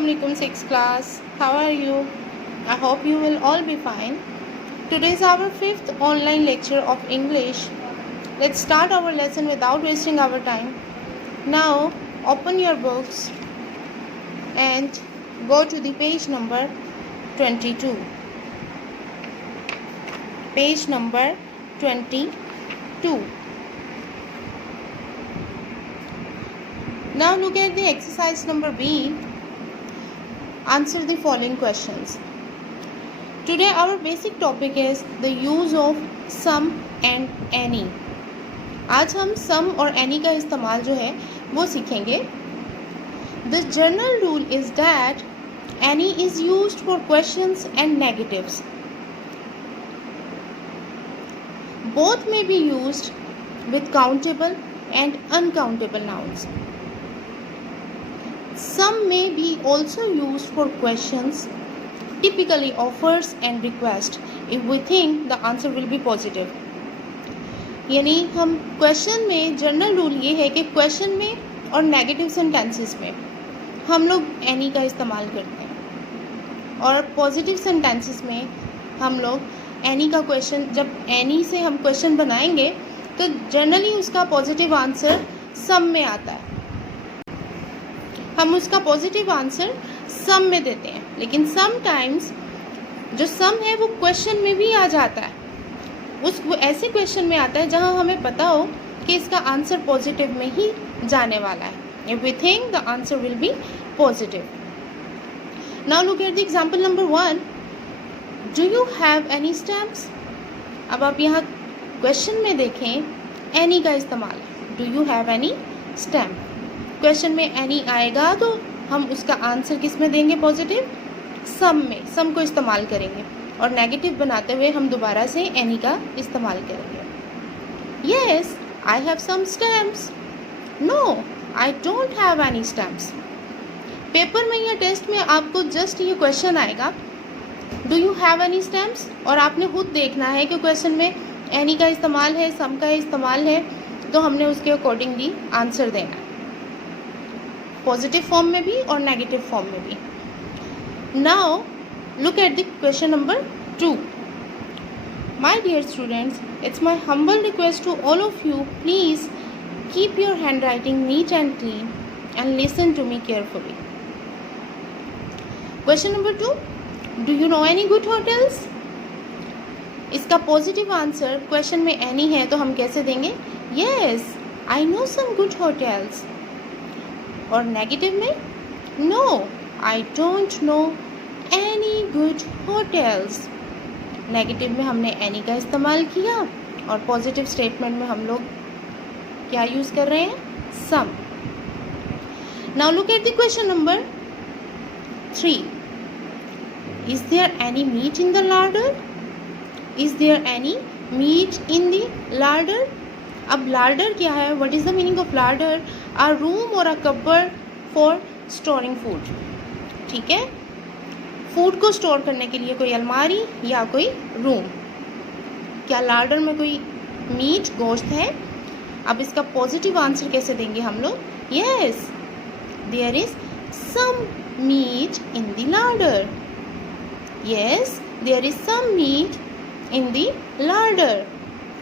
Assalamualaikum 6th class. How are you? I hope you will all be fine. Today is our 5th online lecture of English. Let's start our lesson without wasting our time. Now open your books and go to the page number 22. Page number 22. Now look at the exercise number B. Answer the following questions. Today our basic topic is the use of some and any. आज हम some और any का इस्तेमाल जो है वो सीखेंगे. The general rule is that any is used for questions and negatives. Both may be used with countable and uncountable nouns. Some may be also used for questions, typically offers and request, if we think the answer will be positive. यानी हम question में general rule ये है कि question में और negative sentences में हम लोग एनी का इस्तेमाल करते हैं और पॉजिटिव सेंटेंसेस में हम लोग एनी का क्वेश्चन, जब एनी से हम क्वेश्चन बनाएंगे तो जनरली उसका पॉजिटिव आंसर सम में आता है. हम उसका पॉजिटिव आंसर सम में देते हैं, लेकिन समटाइम्स जो सम है वो क्वेश्चन में भी आ जाता है. वो ऐसे क्वेश्चन में आता है जहां हमें पता हो कि इसका आंसर पॉजिटिव में ही जाने वाला है. If we think the answer will be positive. Now look at the example number 1. Do you have any stamps? अब आप यहाँ क्वेश्चन में देखें एनी का इस्तेमाल. Do you have any stamp? Question में एनी आएगा तो हम उसका आंसर किस में देंगे? पॉजिटिव सम में. सम को इस्तेमाल करेंगे और नेगेटिव बनाते हुए हम दोबारा से एनी का इस्तेमाल करेंगे. Yes I have some stamps. No I don't have any stamps. Paper में या टेस्ट में आपको जस्ट ये क्वेश्चन आएगा do you have any stamps, और आपने खुद देखना है कि क्वेश्चन में एनी का इस्तेमाल है, सम का इस्तेमाल है, तो हमने उसके अकॉर्डिंगली आंसर देना है, पॉजिटिव फॉर्म में भी और नेगेटिव फॉर्म में भी. Now look at the question number 2. My dear students, it's my humble request to all of you, please keep your handwriting neat and clean and listen to me carefully. Question number 2. Do you know any good hotels? इसका positive answer question में any है तो हम कैसे देंगे? Yes I know some good hotels. और negative में no I don't know any good hotels. Negative में हमने एनी का इस्तेमाल किया और पॉजिटिव स्टेटमेंट में हम लोग क्या यूज़ कर रहे हैं? Some. Now look at the question number 3. Is there any meat in the larder? Is there any meat in the larder? अब लार्डर क्या है? What is the meaning of larder? A room और a cupboard for storing food. ठीक है, food को store करने के लिए कोई अलमारी या कोई रूम. क्या लार्डर में कोई मीट, गोश्त है? अब इसका पॉजिटिव आंसर कैसे देंगे हम लोग? Yes there is some meat in the larder. Yes there is some meat in the larder.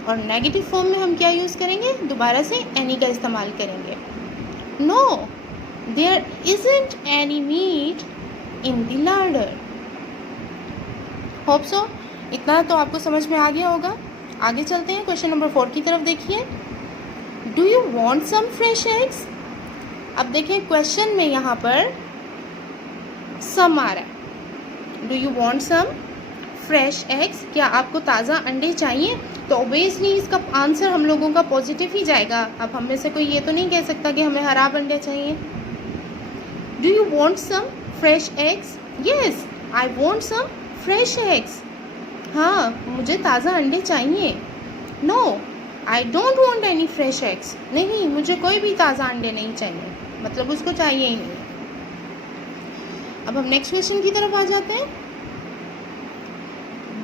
और नेगेटिव फॉर्म में हम क्या यूज़ करेंगे? दोबारा से एनी का इस्तेमाल करेंगे. No there isn't any meat in the larder. Hope so इतना तो आपको समझ में आ गया होगा. आगे चलते हैं, क्वेश्चन नंबर 4 की तरफ देखिए. Do you want some fresh eggs? अब देखिए क्वेश्चन में यहाँ पर सम आ रहा है. Do you want some fresh eggs? क्या आपको ताज़ा अंडे चाहिए? तो ऑब्वियसली इसका आंसर हम लोगों का पॉजिटिव ही जाएगा. अब हम में से कोई ये तो नहीं कह सकता कि हमें खराब अंडे चाहिए. Do you want some fresh eggs? Yes I want some fresh eggs. हाँ मुझे ताज़ा अंडे चाहिए. No I don't want any fresh eggs. नहीं मुझे कोई भी ताज़ा अंडे नहीं चाहिए, मतलब उसको चाहिए ही नहीं. अब हम नेक्स्ट क्वेश्चन की तरफ आ जाते हैं.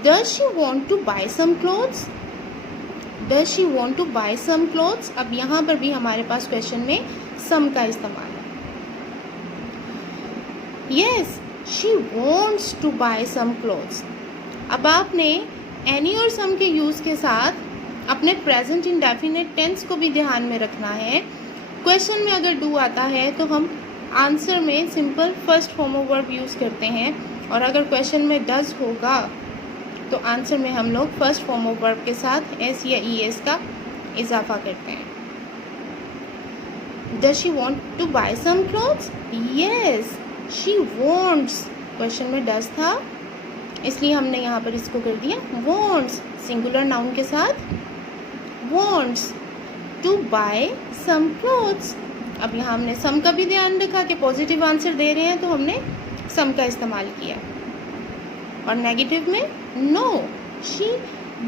Does she want to buy some clothes? Does she want to buy some clothes? अब यहाँ पर भी हमारे पास क्वेश्चन में some का इस्तेमाल है. Yes, she wants to buy some clothes. अब आपने any और some के यूज़ के साथ अपने प्रेजेंट इंडेफिनिट टेंस को भी ध्यान में रखना है. क्वेश्चन में अगर डू आता है तो हम आंसर में simple first form of verb use करते हैं, और अगर क्वेश्चन में डज होगा तो आंसर में हम लोग फर्स्ट फॉर्म ऑफ वर्ब के साथ एस या ई एस का इजाफा करते हैं. Does she want to buy some clothes? Yes, she wants. Question में डज था, इसलिए हमने यहाँ पर इसको कर दिया wants, सिंगुलर नाउन के साथ. wants to buy some clothes. अब यहाँ हमने सम का भी ध्यान रखा कि पॉजिटिव आंसर दे रहे हैं तो हमने सम का इस्तेमाल किया. और नेगेटिव में no, she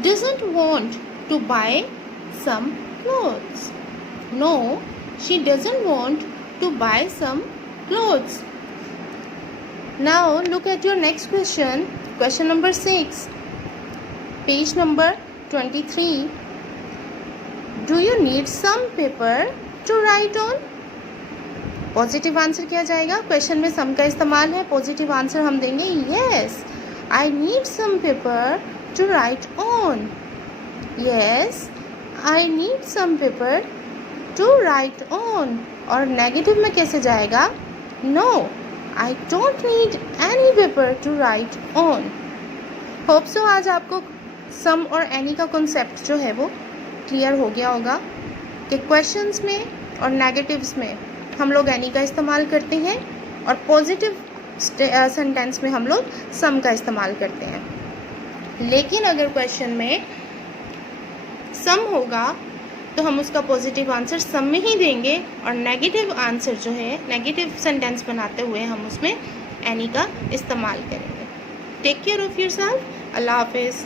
doesn't want to buy some clothes. No, she doesn't want to buy some clothes. Now look at your next question. Question number 6, page number 23. Do you need some paper to write on? Positive answer क्या जाएगा? Question में सम का इस्तेमाल है, positive answer हम देंगे yes, I need some paper to write on. Yes, I need some paper to write on. और negative में कैसे जाएगा? No, I don't need any paper to write on. Hope so आज आपको सम और एनी का कॉन्सेप्ट जो है वो क्लियर हो गया होगा कि क्वेश्चंस में और नेगेटिव्स में हम लोग एनी का इस्तेमाल करते हैं और पॉजिटिव सेंटेंस में हम लोग सम का इस्तेमाल करते हैं. लेकिन अगर क्वेश्चन में सम होगा तो हम उसका पॉजिटिव आंसर सम में ही देंगे, और नेगेटिव आंसर जो है, नेगेटिव सेंटेंस बनाते हुए हम उसमें एनी का इस्तेमाल करेंगे. Take care of yourself. अल्लाह हाफिज़.